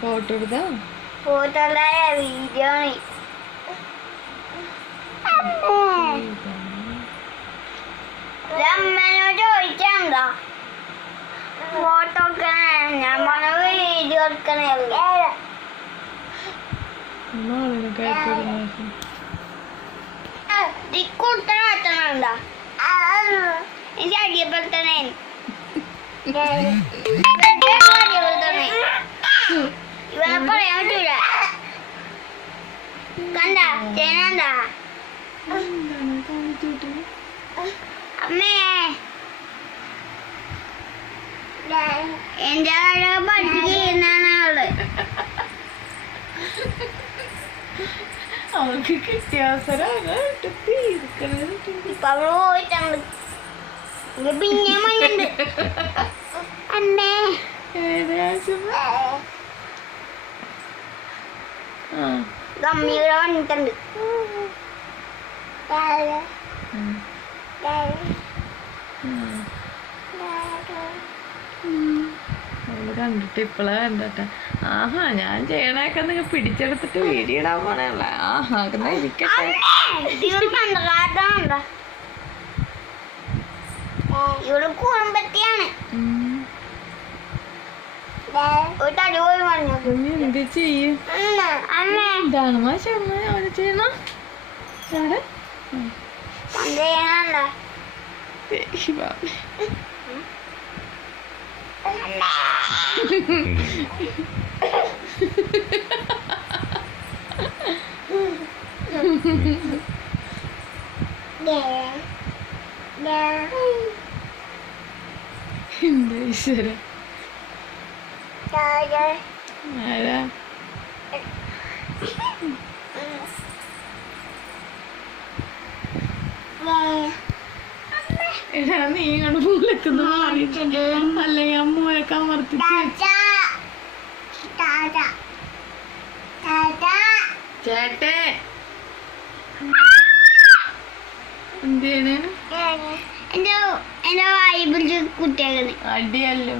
Photo എടുത്താ photo video അമ്മനോട് ചോദിച്ചാ photo ഞാൻ പറഞ്ഞ വീഡിയോ എടുക്കണല്ലേ കുട്ടനെ വെട്ടണുണ്ടോ എനിക്ക് അടിയപ്പെടുത്തണേ ഇവനെ പറയാൻ പറ്റൂല കണ്ട ചേനണ്ട അമ്മേ എന്റെ പഠിക്കുന്നതാണ് അവള് അവൾക്ക് കിട്ടിയ അവസരമാണ് ഇപ്പൊ അവള് പോയിട്ടുണ്ട് പിന്നെ മഞ്ഞുണ്ട് അമ്മേ ഗമ്മിയുടെ വന്നിട്ടുണ്ട് അവള് കണ്ടിട്ട് ഇപ്പളാ കണ്ടട്ടെ. ആഹാ ഞാൻ ചെയ്യണൊക്കെ നിങ്ങൾ പിടിച്ചെടുത്തിട്ട് വീഡിയോ ഇടാൻ പോണല്ലേ. ആഹാ എന്നാ ഇരിക്കട്ടെ. ഇവിടെ കുടുംബത്തെയാണ് എന്ത് ചെയ്യും എന്താണ് മാഷ അവന് ചെയ്യണം അവിടെ എന്താ ഈശ്വര ആരാ എടാ നീ ഇങ്ങോട്ട് മൂലക്കുന്ന മാറിയിട്ടുണ്ട് അല്ലെങ്കിൽ അമ്മൂലൊക്കെ അമർത്തിച്ച് ചേട്ടേ എന്ത് ചെയ്യണേന് എന്റെ വായി പിടിച്ച് കുട്ടിയാക്കുന്നത് അടിയല്ലോ.